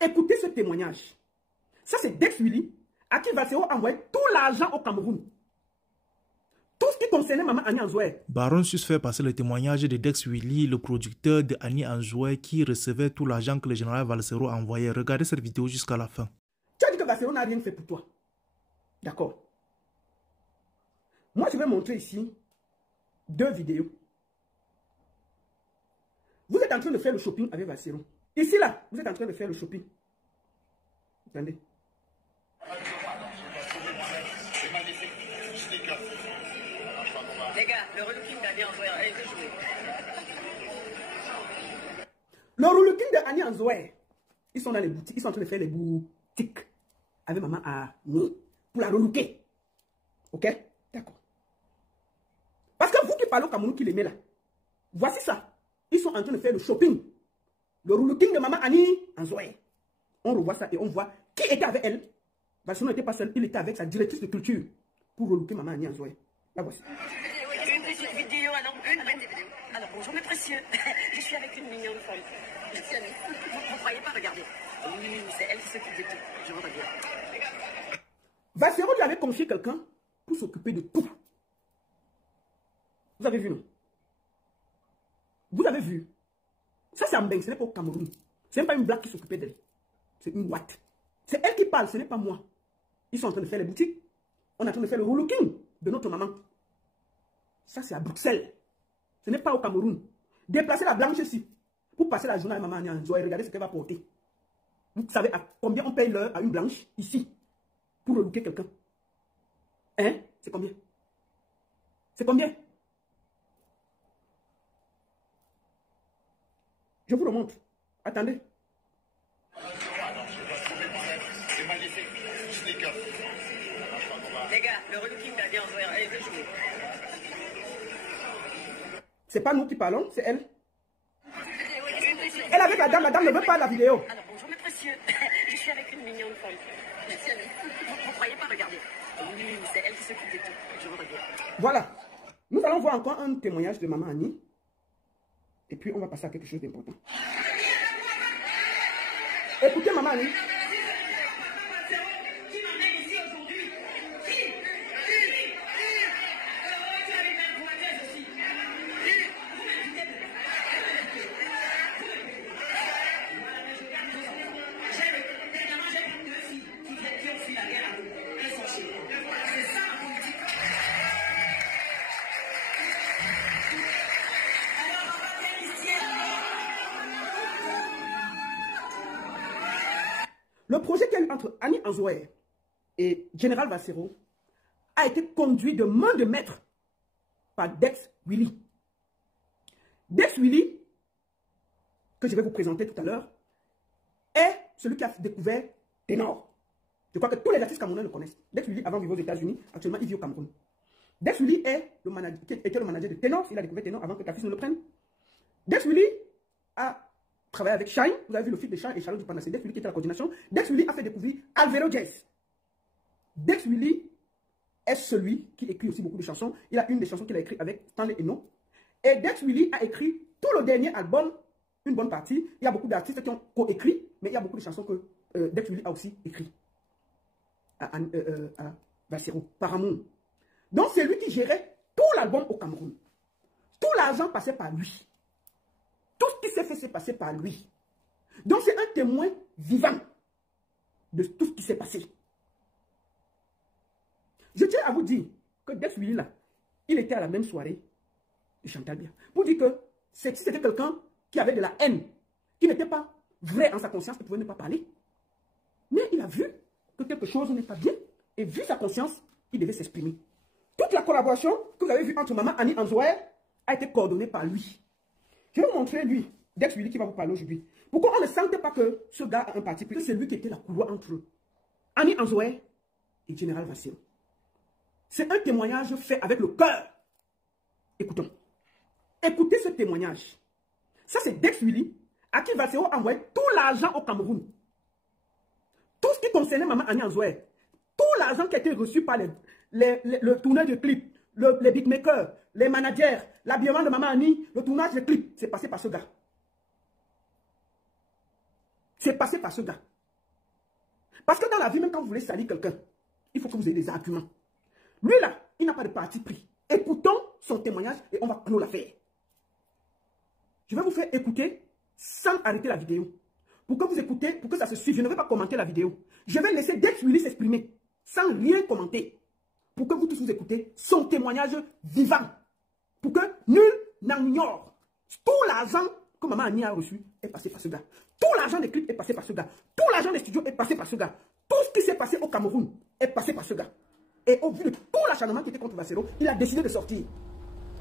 Écoutez ce témoignage. Ça, c'est Dex Willy, à qui Valsero a envoyé tout l'argent au Cameroun. Tout ce qui concernait Maman Annie Anzoué. Baron Sus fait passer le témoignage de Dex Willy, le producteur de Annie Anzoué, qui recevait tout l'argent que le général Valsero a envoyé. Regardez cette vidéo jusqu'à la fin. Tu as dit que Valsero n'a rien fait pour toi. D'accord. Moi, je vais montrer ici 2 vidéos. Vous êtes en train de faire le shopping avec Valsero. Ici, là, vous êtes en train de faire le shopping. Attendez. Les gars, le relooking d'Annie Anzoué, allez, jouer. Le relooking d'Annie Anzoué, ils sont dans les boutiques, ils sont en train de faire les boutiques avec Maman Annie pour la relooker. Ok? D'accord. Parce que vous qui parlez au Cameroun qui l'aimez là, voici ça. Ils sont en train de faire le shopping. Le relooking de Maman Annie Anzoué. On revoit ça et on voit qui était avec elle. Valsero n'était pas seul, il était avec sa directrice de culture pour relooker Maman Annie Anzoué. Là voici. Une petite vidéo, alors une petite vidéo. Alors bonjour mes précieux, je suis avec une mignonne femme. Je suis amie. Vous ne croyez pas, regardez. Oui, c'est elle qui s'occupe de tout. Je rentre bien. Valsero lui avait confié quelqu'un pour s'occuper de tout. Vous avez vu, non? Vous avez vu? Ça, c'est Mbeng, ce n'est pas au Cameroun. Ce n'est pas une blague qui s'occupait d'elle. C'est une ouate. C'est elle qui parle, ce n'est pas moi. Ils sont en train de faire les boutiques. On est en train de faire le relooking de notre maman. Ça, c'est à Bruxelles. Ce n'est pas au Cameroun. Déplacer la blanche ici pour passer la journée à Maman Annie Anzoué et regarder ce qu'elle va porter. Vous savez à combien on paye l'heure à une blanche ici pour relooker quelqu'un? Hein? C'est combien? C'est combien? Je vous le montre. Attendez. Les gars, le relooking d'Annie Anzoué, allez, jouer. C'est pas nous qui parlons, c'est elle. Elle avec la dame ne veut pas la vidéo. Alors bonjour mes précieux, je suis avec une mignonne femme. Je suis amie. Vous ne croyez pas, regardez. Oui, c'est elle qui s'occupe de tout. Je rentre bien. Voilà. Nous allons voir encore un témoignage de Maman Annie. Et puis on va passer à quelque chose d'important. Écoutez Maman Annie. Le projet qu'il y a eu entre Annie Anzoué et Général Valsero a été conduit de main de maître par Dex Willy. Dex Willy, que je vais vous présenter tout à l'heure, est celui qui a découvert Ténor. Je crois que tous les artistes camerounais le connaissent. Dex Willy, avant, vivait aux États-Unis, actuellement, il vit au Cameroun. Dex Willy était le manager de Ténor. Il a découvert Ténor avant que ta fille ne le prenne. Dex Willy a travaillé avec Shine. Vous avez vu le film de Shine et Charlotte du Panacé. Dex Willy qui était à la coordination. Dex Willy a fait découvrir Alvaro Jazz. Dex Willy est celui qui écrit aussi beaucoup de chansons. Il a une des chansons qu'il a écrites avec Stanley Eno. Et Dex Willy a écrit tout le dernier album, une bonne partie. Il y a beaucoup d'artistes qui ont coécrit, mais il y a beaucoup de chansons que Dex Willy a aussi écrites à Valsero, par amour. Donc c'est lui qui gérait tout l'album au Cameroun. Tout l'argent passait par lui. Tout ce qui s'est fait, c'est passé par lui. Donc c'est un témoin vivant de tout ce qui s'est passé. Je tiens à vous dire que Dex Willy là, il était à la même soirée de Chantal Biya. Pour dire que si c'était quelqu'un qui avait de la haine, qui n'était pas vrai en sa conscience, il pouvait ne pas parler. Mais il a vu que quelque chose n'est pas bien. Et vu sa conscience, il devait s'exprimer. Toute la collaboration que vous avez vue entre Maman Annie Anzoué a été coordonnée par lui. Je vais vous montrer lui, Dex Willy qui va vous parler aujourd'hui. Pourquoi on ne sentait pas que ce gars a un parti pris? C'est lui qui était la couloir entre eux. Annie Anzoué et Général Valsero. C'est un témoignage fait avec le cœur. Écoutons. Écoutez ce témoignage. Ça, c'est Dex Willy à qui Valsero a envoyé tout l'argent au Cameroun. Tout ce qui concernait Maman Annie Anzoué. Tout l'argent qui a été reçu par le tournage de clips, les beatmakers, les managers, l'habillement de Maman Annie, le tournage de clips, c'est passé par ce gars. C'est passé par ce gars. Parce que dans la vie, même quand vous voulez salir quelqu'un, il faut que vous ayez des arguments. Lui là, il n'a pas de parti pris. Écoutons son témoignage et on va clore l'affaire. Je vais vous faire écouter sans arrêter la vidéo. Pour que vous écoutez, pour que ça se suive. Je ne vais pas commenter la vidéo. Je vais laisser Dex Willy s'exprimer sans rien commenter. Pour que vous tous vous écoutez son témoignage vivant. Pour que nul n'en ignore. Tout l'argent que Maman Annie a reçu est passé par ce gars. Tout l'argent des clips est passé par ce gars. Tout l'argent des studios est passé par ce gars. Tout ce qui s'est passé au Cameroun est passé par ce gars. Et au vu de tout l'acharnement qui était contre Valsero, il a décidé de sortir.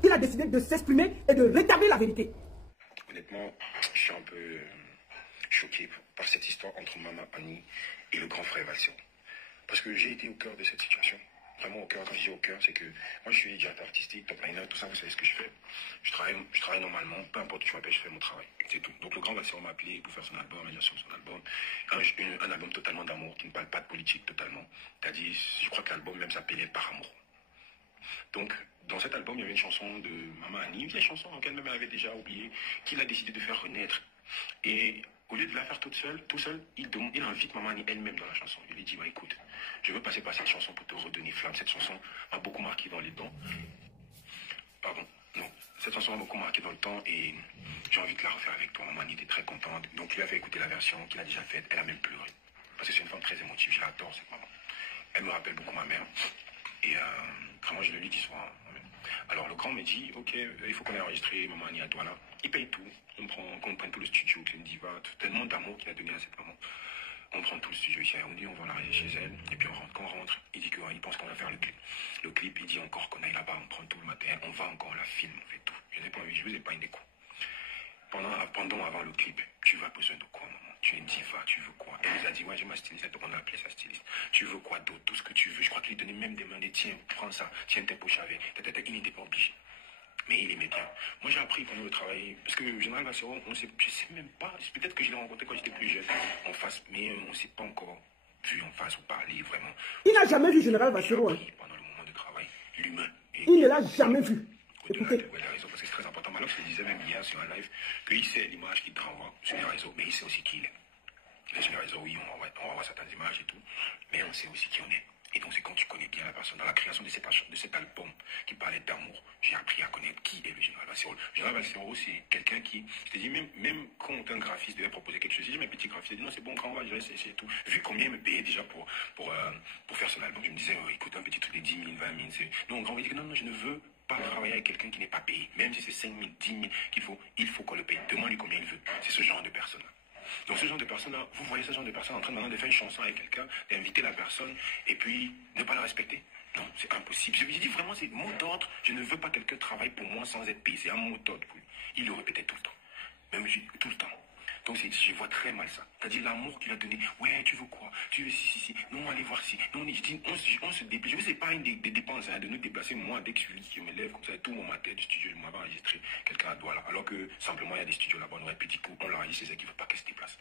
Il a décidé de s'exprimer et de rétablir la vérité. Honnêtement, je suis un peu choqué par cette histoire entre Maman Annie et le grand frère Valsero. Parce que j'ai été au cœur de cette situation. Vraiment au cœur, quand je dis au cœur, c'est que moi je suis directeur artistique, top liner, tout ça, vous savez ce que je fais. Je travaille normalement, peu importe où tu m'appelles, je fais mon travail. C'est tout. Donc le grand Valsero m'a appelé pour faire son album, la gestion de son album. Un album totalement d'amour, qui ne parle pas de politique totalement. C'est-à-dire, je crois que l'album même s'appelait Par amour. Donc, dans cet album, il y avait une chanson de Maman Annie, une vieille chanson qu'elle-même avait déjà oubliée, qu'il a décidé de faire renaître. Et au lieu de la faire tout seul, il invite Maman Annie elle-même dans la chanson. Il lui dit, bah, écoute, je veux passer par cette chanson pour te redonner flamme. Cette chanson m'a beaucoup marqué dans les temps. Pardon, non. Cette chanson m'a beaucoup marqué dans le temps et j'ai envie de la refaire avec toi. Maman Annie était très contente. Donc, il lui a fait écouter la version qu'il a déjà faite. Elle a même pleuré. Parce que c'est une femme très émotive. Je l'adore, cette maman. Elle me rappelle beaucoup ma mère. Et vraiment, je le lis soir. Alors, le grand me dit, ok, il faut qu'on ait enregistré Maman Annie à Douala. Il paye tout. Qu'on prenne tout le studio, Clean Diva, tellement d'amour qu'il a donné à cette maman. On prend tout le studio ici, on dit on va l'enregistrer chez elle, et puis on rentre. Quand on rentre, il dit qu'il pense qu'on va faire le clip. Le clip, il dit encore qu'on aille là-bas, on prend tout le matériel, on va encore, on la filme, on fait tout. Je n'ai pas envie, je vous ai pas une déco. Avant le clip, tu vas besoin de quoi, maman? Tu es une diva, tu veux quoi? Elle nous a dit, ouais, j'ai ma styliste, donc on a appelé sa styliste. Tu veux quoi d'autre? Tout ce que tu veux. Je crois qu'il lui donnait même des mains, des tiens, prends ça, tiens tes poches avec. Il n'était pas obligé. Mais il aimait bien. Moi, j'ai appris pendant le travail, parce que le général Valsero, je ne sais même pas, peut-être que je l'ai rencontré quand j'étais plus jeune, en face, mais on ne s'est pas encore vu en face ou parlé vraiment. Il n'a jamais vu général Valsero. Hein. Pendant le moment de travail, l'humain. Il ne l'a jamais vu. Écoutez. Les réseaux, parce que c'est très important. Malheureusement, je le disais même hier sur un live, qu'il sait l'image qu'il te renvoie sur les réseaux, mais il sait aussi qui il est. Sur les réseaux, oui, on renvoie certaines images et tout, mais on sait aussi qui on est. Et donc, c'est quand tu connais bien la personne. Dans la création de cet album qui parlait d'amour, j'ai appris à connaître qui est le général Valsero. Le général Valsero, c'est quelqu'un qui, je te dis, même quand un graphiste devait proposer quelque chose, j'ai dit, mes petits graphistes, non, c'est bon, quand on va gérer, c'est tout. Vu combien il me payait déjà pour faire son album, je me disais, oh, écoute, un petit truc de 10 000, 20 000, donc, on va dire que non, je ne veux pas travailler avec quelqu'un qui n'est pas payé. Même si c'est 5 000, 10 000 il faut qu'on le paye. Demande-lui combien il veut. C'est ce genre de personne-là. Donc ce genre de personne-là, vous voyez ce genre de personne en train maintenant de faire une chanson avec quelqu'un, d'inviter la personne et puis ne pas la respecter. Non, c'est impossible. Je lui dis vraiment, c'est mot d'ordre. Je ne veux pas que quelqu'un travaille pour moi sans être payé. C'est un mot d'ordre pour lui. Il le répétait tout le temps. Même tout le temps. Donc je vois très mal ça. C'est-à-dire l'amour qu'il a donné. Ouais, tu veux quoi? Tu veux si. Non, allez voir si. Non, on se déplace. Je ne sais pas des dépenses de nous déplacer. Moi, dès que je me lève comme ça, tout mon matériel du studio, je m'avais enregistré quelqu'un à Douala. Alors que simplement, il y a des studios là-bas, on aurait petit coup, on l'enregistre chez elle qui ne veut pas qu'elle se déplace.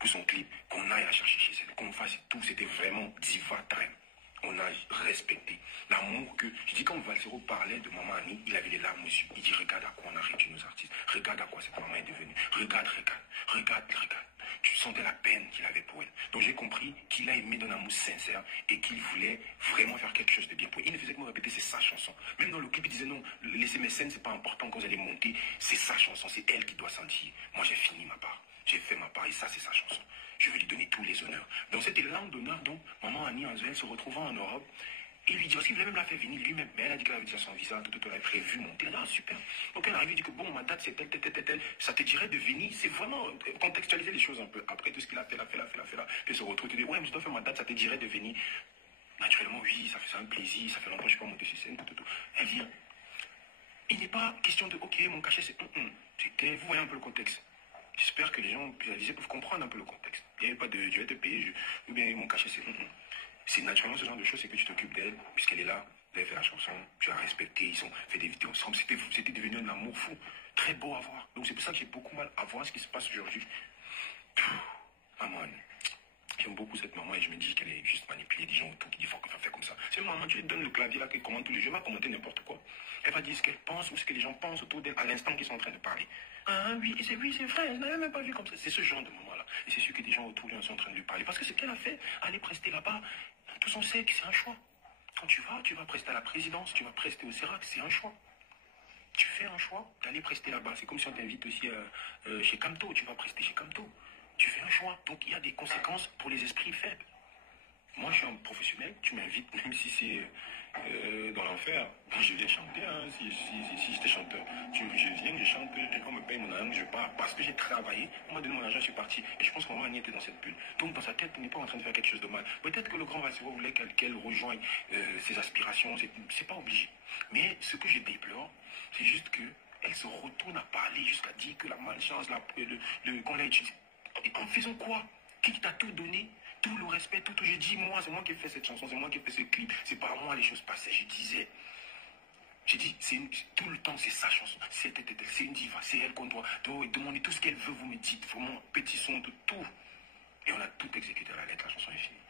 Pour son clip, qu'on aille à chercher chez elle, qu'on fasse tout, c'était vraiment diva time. On a respecté l'amour que... Je dis quand Valsero parlait de Maman Annie, il avait les larmes aux yeux. Il dit, regarde à quoi on a réduit nos artistes. Regarde à quoi cette maman est devenue. Regarde. Tu sentais la peine qu'il avait pour elle. Donc j'ai compris qu'il a aimé d'un amour sincère et qu'il voulait vraiment faire quelque chose de bien pour elle. Il ne faisait que me répéter, c'est sa chanson. Même dans le clip, il disait, non, laissez mes scènes, c'est pas important quand vous allez monter. C'est sa chanson, c'est elle qui doit sentir. Moi, j'ai fini ma part. J'ai fait ma part et ça, c'est sa chanson. Je vais lui donner tous les honneurs. Dans cet élan d'honneur, donc, Maman Annie Anzuel se retrouvant en Europe, il lui dit, parce qu'il voulait même la faire venir lui-même, mais elle a dit qu'elle avait déjà son visa, tout, elle avait prévu monter. Là, super. Donc elle arrive, il dit que bon, ma date c'est telle. Ça te dirait de venir, c'est vraiment contextualiser les choses un peu. Après tout ce qu'il a fait là. Puis elle se retrouve, tu dis, ouais, mais je dois faire ma date, ça te dirait de venir. Naturellement, oui, ça fait un plaisir, ça fait longtemps que je ne suis pas monté sur scène, tout. Elle vient. Il n'est pas question de, ok, mon cachet c'est C'était, vous voyez un peu le contexte. J'espère que les gens peuvent comprendre un peu le contexte. Il n'y avait pas de je vais te payer, ou bien mon cachet c'est C'est naturellement ce genre de choses, c'est que tu t'occupes d'elle, puisqu'elle est là, vous avez fait la chanson, tu l'as respectée, ils ont fait des vidéos ensemble, c'était devenu un amour fou, très beau à voir. Donc c'est pour ça que j'ai beaucoup mal à voir ce qui se passe aujourd'hui. Maman, j'aime beaucoup cette maman et je me dis qu'elle est juste manipulée des gens autour qui disent faut faire comme ça. C'est maman, tu lui donnes le clavier là, qu'elle commande tous les jeux, elle va commenter n'importe quoi. Elle va dire ce qu'elle pense ou ce que les gens pensent autour d'elle à l'instant qu'ils sont en train de parler. Ah oui, c'est vrai, je n'avais même pas vu comme ça. C'est ce genre de maman-là. Et c'est sûr que des gens autour lui sont en train de lui parler. Parce que ce qu'elle a fait, aller prester là-bas, tous on sait que c'est un choix. Quand tu vas prester à la présidence, tu vas prester au CERAC, c'est un choix. Tu fais un choix d'aller prester là-bas. C'est comme si on t'invite aussi chez Camto, tu vas prester chez Camto. Tu fais un choix. Donc il y a des conséquences pour les esprits faibles. Moi, je suis un professionnel, tu m'invites, même si c'est dans l'enfer. Je viens chanter, hein, si j'étais chanteur. Je viens, je chante, on me paye mon argent, je pars. Parce que j'ai travaillé, on m'a donné mon argent, je suis parti. Et je pense qu'on va était dans cette bulle. Donc, dans sa tête, on n'est pas en train de faire quelque chose de mal. Peut-être que le grand Valsero voulait qu'elle rejoigne ses aspirations, c'est pas obligé. Mais ce que je déplore, c'est juste qu'elle se retourne à parler jusqu'à dire que la malchance, qu'on l'a utilisé. Et en faisant quoi? Qui t'a tout donné? Tout le respect, tout. Je dis, moi, c'est moi qui ai fait cette chanson, c'est moi qui ai fait ce clip. C'est par moi les choses passaient. J'ai dit, tout le temps, c'est sa chanson. C'est une diva, c'est elle qu'on doit demander tout ce qu'elle veut. Vous me dites, vraiment, petit son de tout. Et on a tout exécuté à la lettre, la chanson est finie.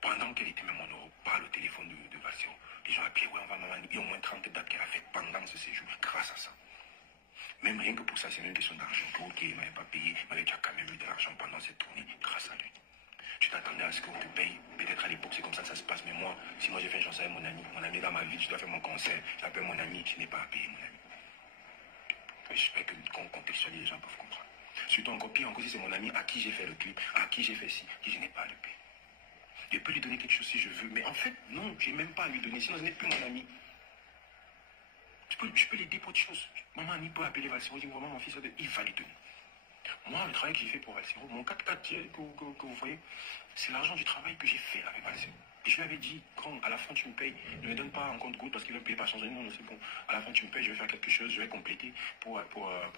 Pendant qu'elle était même en Europe, par le téléphone de Valsero, les gens appelaient, ouais, on va maman. Il y a au moins 30 dates qu'elle a faites pendant ce séjour, grâce à ça. Même rien que pour ça, c'est une question d'argent. Ok, il ne m'avait pas payé, il m'avait déjà quand même eu de l'argent pendant cette tournée, grâce à lui. Tu t'attendais à ce qu'on te paye. Peut-être à l'époque, c'est comme ça que ça se passe. Mais moi, si moi j'ai fait une chanson avec mon ami dans ma vie, je dois faire mon concert, j'appelle mon ami qui n'est pas à payer, mon ami. J'espère qu'on contextualise, les gens peuvent comprendre. Surtout encore pire, encore si c'est mon ami à qui j'ai fait le clip, à qui j'ai fait ci, qui je n'ai pas à le payer. Je peux lui donner quelque chose si je veux, mais en fait, non, je n'ai même pas à lui donner, sinon ce n'est plus mon ami. Je peux l'aider pour autre chose. Maman, Annie peut appeler Valsero, dire vraiment mon fils, il va lui donner. Moi, le travail que j'ai fait pour Valsero, mon 4x4 que vous voyez, c'est l'argent du travail que j'ai fait avec Valsero. Et je lui avais dit, quand à la fin tu me payes, ne me donne pas en compte-goutte parce qu'il ne paye pas changer. Non, c'est bon. À la fin tu me payes, je vais faire quelque chose, je vais compléter pour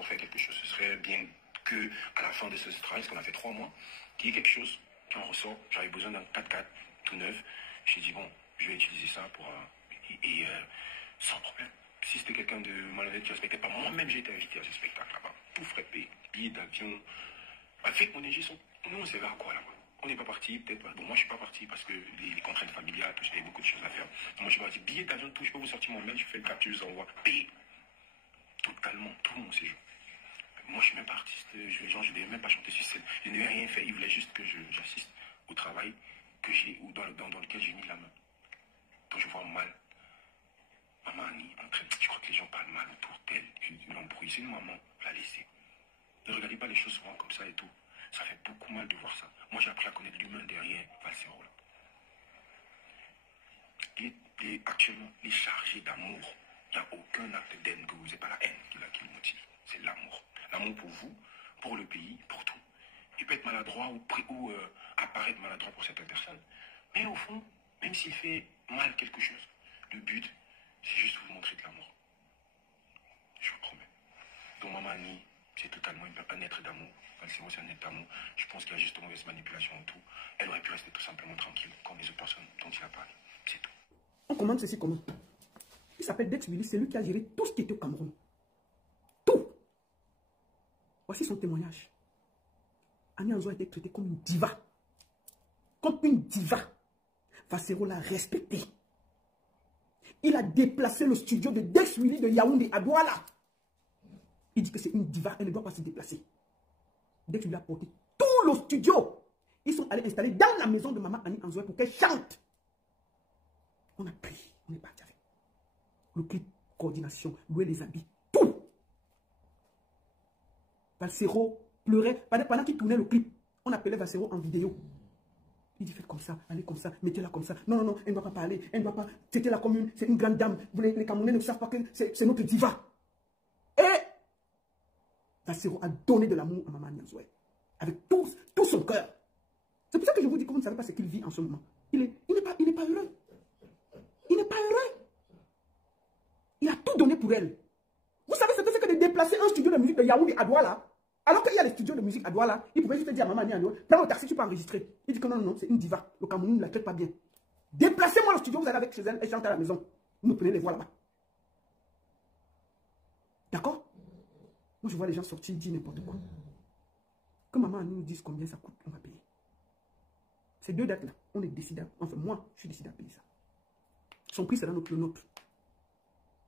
faire quelque chose. Ce serait bien que à la fin de ce travail, parce qu'on a fait 3 mois, qu'il y ait quelque chose qui en ressort. J'avais besoin d'un 4x4 tout neuf. J'ai dit, bon, je vais utiliser ça pour... sans problème. Si c'était quelqu'un de malhonnête qui ne respectait pas, moi-même j'ai été invité à ce spectacle là-bas. Tout frais payé, billets d'avion. Avec mon ingé, nous on savait à quoi là-bas. On n'est pas parti, peut-être pas. Bon, moi je suis pas parti parce que les contraintes familiales, tout, j'avais beaucoup de choses à faire. Moi je suis parti, billets d'avion, tout, je peux vous sortir mon mail, je fais le capture, je vous envoie, payé. Totalement, tout mon séjour. Moi je suis même pas artiste, je ne devais même pas chanter sur scène. Je n'avais rien fait, il voulait juste que j'assiste au travail que j'ai, ou dans lequel j'ai mis la main. Donc je vois mal. Maman Annie, je crois que les gens parlent mal autour d'elle. L'embrouille, c'est une maman, la laisser. Ne regardez pas les choses souvent comme ça et tout. Ça fait beaucoup mal de voir ça. Moi, j'ai appris à connaître l'humain derrière Valsero. Actuellement, il est chargé d'amour. Il n'y a aucun acte d'haine que vous n'ayez pas la haine qui le motive. C'est l'amour. L'amour pour vous, pour le pays, pour tout. Il peut être maladroit ou apparaître maladroit pour certaines personnes. Mais au fond, même s'il fait mal quelque chose, le but, c'est juste vous montrer de l'amour. Je vous promets. Donc Maman Annie, c'est totalement un être d'amour. Valsero, c'est un être d'amour. Je pense qu'il y a juste une mauvaise manipulation en tout. Elle aurait pu rester tout simplement tranquille, comme les autres personnes dont il a parlé. C'est tout. On commande ceci comment? Il s'appelle Dex Willy, c'est lui qui a géré tout ce qui était au Cameroun. Tout. Voici son témoignage. Annie Anzoua a été traitée comme une diva. Comme une diva. Valsero l'a respectée. Il a déplacé le studio de Dex Willy de Yaoundé à Douala. Il dit que c'est une diva, elle ne doit pas se déplacer. Dex Willy a porté tout le studio. Ils sont allés installer dans la maison de Maman Annie Anzoua pour qu'elle chante. On a pris, on est parti avec. Le clip, coordination, louer les habits, tout. Valsero pleurait. Pendant qu'il tournait le clip, on appelait Valsero en vidéo. Il dit, faites comme ça, allez comme ça, mettez-la comme ça. Non, non, non, elle ne doit pas parler, elle ne doit pas. C'était la commune, c'est une grande dame. Les Camerounais ne savent pas que c'est notre diva. Et Valsero a donné de l'amour à Maman Annie Anzoua. Avec tout son cœur. C'est pour ça que je vous dis que vous ne savez pas ce qu'il vit en ce moment. Il n'est pas heureux. Il n'est pas heureux. Il a tout donné pour elle. Vous savez ce que c'est que de déplacer un studio de musique de Yaoundé à Douala? Alors qu'il y a les studios de musique à Douala, il pouvait juste dire à Maman Annie Anzoua, prends le taxi, tu peux enregistrer. Il dit que non, non, non, c'est une diva. Le Cameroun ne la traite pas bien. Déplacez-moi le studio, vous allez avec chez elle, elle chante à la maison. Vous me prenez les voix là-bas. D'accord? Moi, je vois les gens sortir, dire n'importe quoi. Que Maman Annie nous dise combien ça coûte, on va payer. Ces 2 dates-là, on est décidé, enfin moi, je suis décidé à payer ça. Son prix sera le nôtre.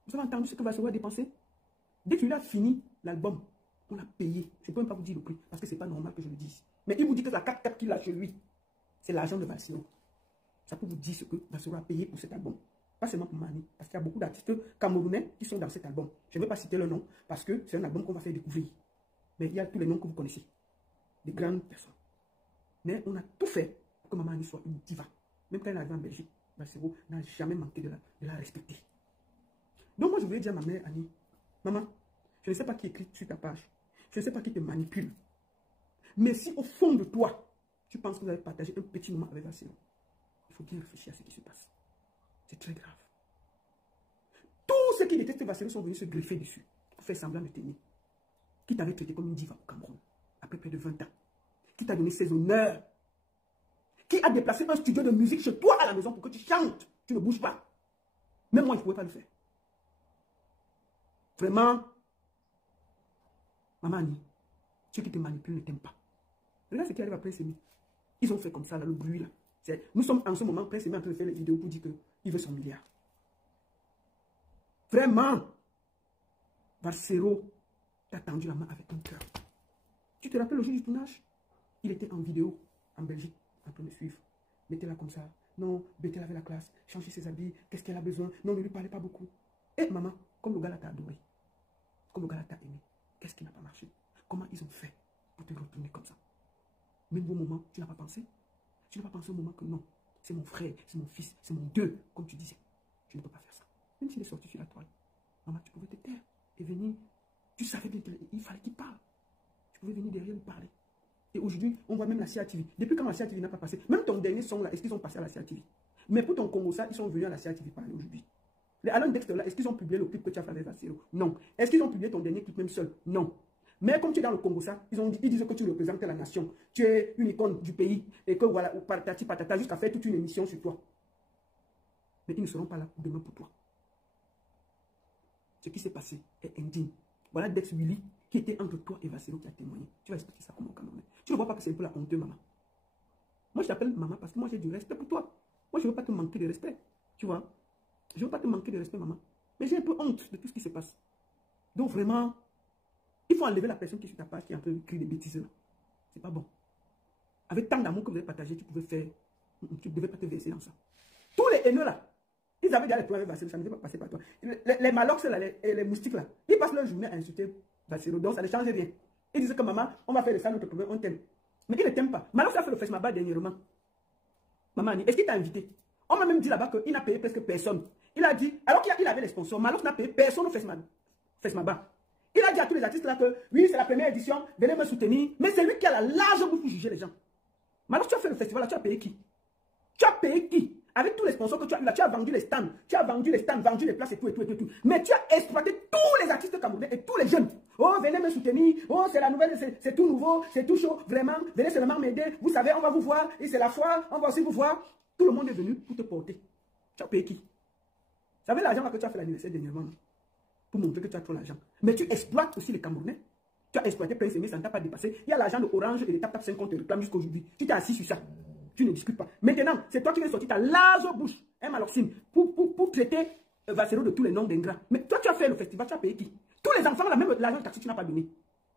Vous avez entendu ce que Valsero a dépensé? Dès qu'il a fini l'album, On a payé. Je ne peux même pas vous dire le prix parce que ce n'est pas normal que je le dise. Mais il vous dit que la 4 qu'il a chez lui, c'est l'argent de Valsero. Ça peut vous dire ce que Valsero a payé pour cet album. Pas seulement pour Mani, parce qu'il y a beaucoup d'artistes camerounais qui sont dans cet album. Je ne vais pas citer leur nom parce que c'est un album qu'on va faire découvrir. Mais il y a tous les noms que vous connaissez. Des grandes personnes. Mais on a tout fait pour que Mani soit une diva. Même quand elle est arrivée en Belgique, Valsero n'a jamais manqué de la respecter. Donc moi je voulais dire à ma mère Annie, maman, je ne sais pas qui écrit sur ta page. Je ne sais pas qui te manipule. Mais si au fond de toi, tu penses que vous avez partagé un petit moment avec Valsero, il faut bien réfléchir à ce qui se passe. C'est très grave. Tous ceux qui détestent Valsero sont venus se greffer dessus pour faire semblant de t'aimer. Qui t'avait traité comme une diva au Cameroun, après près de 20 ans. Qui t'a donné ses honneurs. Qui a déplacé un studio de musique chez toi à la maison pour que tu chantes. Tu ne bouges pas. Même moi, je ne pouvais pas le faire. Vraiment, maman Annie, ceux qui te manipulent ne t'aiment pas. Regarde ce qui arrive après Semi. Ils ont fait comme ça, là, le bruit, là. Nous sommes en ce moment, Prince Semi en train de faire les vidéos pour dire qu'il veut son milliard. Vraiment, Valsero t'a tendu la main avec un cœur. Tu te rappelles le jour du tournage? Il était en vidéo en Belgique, en train de suivre. Mettez-la comme ça. Non, Bethel avait la classe. Changez ses habits. Qu'est-ce qu'elle a besoin? Non, ne lui parlez pas beaucoup. Et maman, comme le gars là t'a adoré, comme le gars là t'a aimé, qu'est-ce qui n'a pas marché? Comment ils ont fait pour te retourner comme ça? Même au moment, tu n'as pas pensé? Tu n'as pas pensé au moment que non, c'est mon frère, c'est mon fils, c'est mon Dieu, comme tu disais. Je ne peux pas faire ça. Même s'il est sorti sur la toile, maman, tu pouvais te taire et venir. Tu savais bien qu'il fallait qu'il parle. Tu pouvais venir derrière lui parler. Et aujourd'hui, on voit même la CATV. Depuis quand la CATV n'a pas passé, même ton dernier son là, est-ce qu'ils ont passé à la CATV? Mais pour ton Congo, ça, ils sont venus à la CATV parler aujourd'hui. Les Alan Dexter là, est-ce qu'ils ont publié le clip que tu as fait avec Valsero? Non. Est-ce qu'ils ont publié ton dernier clip même seul? Non. Mais comme tu es dans le Congo, ça, ils disent que tu représentes la nation. Tu es une icône du pays. Et que voilà, patati patata, jusqu'à faire toute une émission sur toi. Mais ils ne seront pas là demain pour toi. Ce qui s'est passé est indigne. Voilà Dex Willy qui était entre toi et Valsero qui a témoigné. Tu vas expliquer ça comment Camerounais. Tu ne vois pas que c'est un peu la honte, maman. Moi, je t'appelle maman parce que moi, j'ai du respect pour toi. Moi, je ne veux pas te manquer de respect. Tu vois? Je ne veux pas te manquer de respect, maman. Mais j'ai un peu honte de tout ce qui se passe. Donc, vraiment, il faut enlever la personne qui est sur ta page qui est en train de crier des bêtises là. C'est pas bon. Avec tant d'amour que vous avez partagé, tu pouvais faire. Tu ne devais pas te verser dans ça. Tous les haineux là, ils avaient déjà les problèmes avec Valsero, ça ne devait pas passer par toi. Les malox là, les moustiques là, ils passent leur journée à insulter Valsero, donc ça ne change rien. Ils disent que maman, on va faire ça, notre problème, on t'aime. Mais ils ne t'aiment pas. Malox a fait le festival dernièrement. Maman, est-ce qu'il t'a invité? On m'a même dit là-bas qu'il n'a payé presque personne. Il a dit, alors qu'il avait les sponsors, Malox n'a payé personne au festival. Il a dit à tous les artistes là que oui, c'est la première édition, venez me soutenir. Mais c'est lui qui a la large bouche pour juger les gens. Malox, tu as fait le festival là, tu as payé qui? Tu as payé qui? Avec tous les sponsors que tu as eu là, tu as vendu les stands, vendu les places et tout. Mais tu as exploité tous les artistes camerounais et tous les jeunes. Oh, venez me soutenir. Oh, c'est la nouvelle, c'est tout nouveau, c'est tout chaud. Vraiment, venez seulement m'aider. Vous savez, on va vous voir. Et c'est la foi, on va aussi vous voir. Tout le monde est venu pour te porter. Tu as payé qui? Tu savais l'argent que tu as fait l'anniversaire dernièrement, non? Pour montrer que tu as trop l'argent. Mais tu exploites aussi les Camerounais. Tu as exploité Prince Semi, ça ne t'a pas dépassé. Il y a l'argent de Orange et les Tap 50 te réclament jusqu'à aujourd'hui. Tu t'es assis sur ça. Tu ne discutes pas. Maintenant, c'est toi qui viens sortir ta large bouche, hein, Maloxine, pour traiter Valsero de tous les noms d'ingrats. Mais toi, tu as fait le festival, tu as payé qui? Tous les enfants, là, même l'argent de taxi, tu n'as pas donné.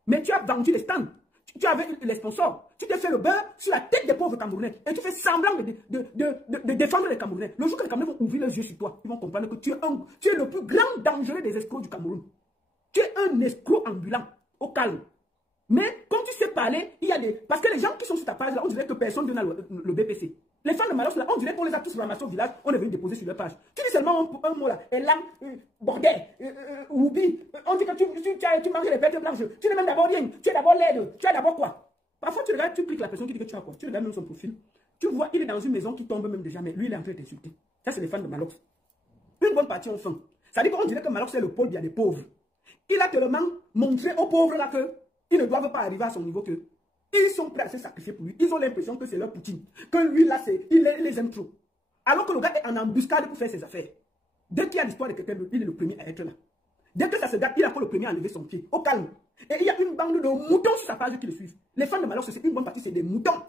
Mais tu as vendu les stands. Tu avais les sponsors. Tu t'es fait le beurre sur la tête des pauvres Camerounais. Et tu fais semblant de défendre les Camerounais. Le jour que les Camerounais vont ouvrir les yeux sur toi, ils vont comprendre que tu es le plus grand dangereux des escrocs du Cameroun. Tu es un escroc ambulant, au calme. Mais comme tu sais parler, il y a des... Parce que les gens qui sont sur ta page, là, on dirait que personne ne donne le BPC. Les fans de Malox, là, on dirait qu'on les a tous ramassés au village, on est venu déposer sur leur page. Tu dis seulement un mot là, élan, bordel, oubi. On dit que tu manges les bêtes blanches. Tu n'es même d'abord rien. Tu es d'abord laide. Tu es d'abord quoi? Parfois, tu regardes, tu cliques la personne qui dit que tu as quoi. Tu regardes même son profil. Tu vois, il est dans une maison qui tombe même déjà, mais lui, il est en train de t'insulter. Ça, c'est les fans de Malox. Une bonne partie ont faim. Ça dit qu'on dirait que Malox, c'est le pôle bien des pauvres. Il a tellement montré aux pauvres là que ils ne doivent pas arriver à son niveau que ils sont prêts à se sacrifier pour lui. Ils ont l'impression que c'est leur Poutine. Que lui, là, il les aime trop. Alors que le gars est en embuscade pour faire ses affaires. Dès qu'il y a l'histoire de quelqu'un, il est le premier à être là. Dès que ça se date, il est encore le premier à lever son pied. Au calme. Et il y a une bande de moutons sur sa page qui le suivent. Les fans de Malox, c'est une bonne partie, c'est des moutons.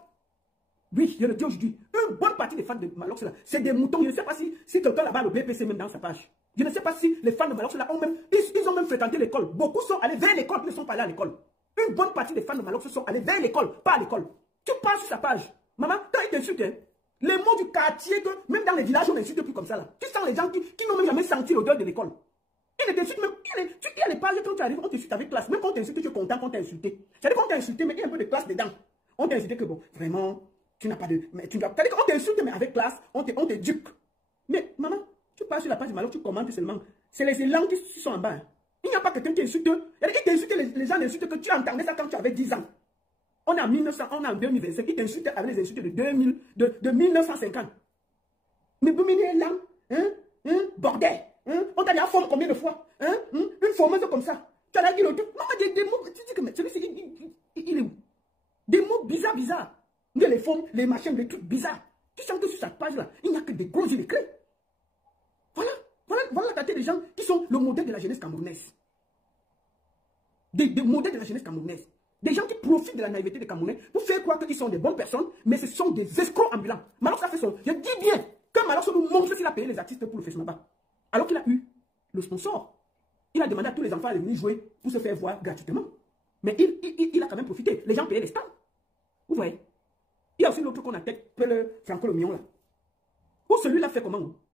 Oui, je le dis aujourd'hui. Une bonne partie des fans de Malox, là, c'est des moutons. Je ne sais pas si quelqu'un là-bas a le BPC même dans sa page. Je ne sais pas si les fans de Malox, là, ils ont même fréquenté l'école. Beaucoup sont allés vers l'école, ils ne sont pas allés à l'école. Une bonne partie des fans de Malox se sont allés vers l'école, pas à l'école. Tu passes sur sa page. Maman, quand il t'insulte, hein, les mots du quartier, que même dans les villages, on n'insulte plus comme ça. Là. Tu sens les gens qui n'ont même jamais senti l'odeur de l'école. Ils ne t'insultent même. Il y a les pages, quand tu arrives, on t'insulte avec classe. Même quand on t'insulte, tu es content qu'on t'a insulté. C'est-à-dire qu'on t'a insulté, mais il y a un peu de classe dedans. On t'a insulté que bon, vraiment, tu n'as pas de. C'est-à-dire qu'on t'insulte, mais avec classe, on t'éduque. Mais maman, tu passes sur la page de Malox, tu commentes seulement. C'est les élans qui sont en bas. Hein. Il n'y a pas quelqu'un qui insulte. Il t'insulte, les gens n'insultent que tu entendais ça quand tu avais 10 ans. On est en 1900, on est en 2025. Ils t'insultent avec les insultes de 1950. Mais vous m'êtes là, hein, bordel. Hein? On t'a dit à forme combien de fois? Hein? Une formeuse comme ça. Tu as dit le truc. Non, des mots. Tu dis que celui-ci, il est où? Des mots bizarres. Les formes, les machins, les trucs bizarres. Tu sens que sur cette page-là, il n'y a que des gros yeux clés. Voilà la tête des gens qui sont le modèle de la jeunesse camerounaise. Des modèles de la jeunesse camerounaise. Des gens qui profitent de la naïveté des Camerounais pour faire croire qu'ils sont des bonnes personnes, mais ce sont des escrocs ambulants. Malox a fait son. Je dis bien que Malox nous montre s'il a payé les artistes pour le festival. Alors qu'il a eu le sponsor. Il a demandé à tous les enfants de venir jouer pour se faire voir gratuitement. Mais il a quand même profité. Les gens payaient les stands. Vous voyez? Il y a aussi l'autre qu'on appelle le Franco le Million là. Ou celui-là fait comment?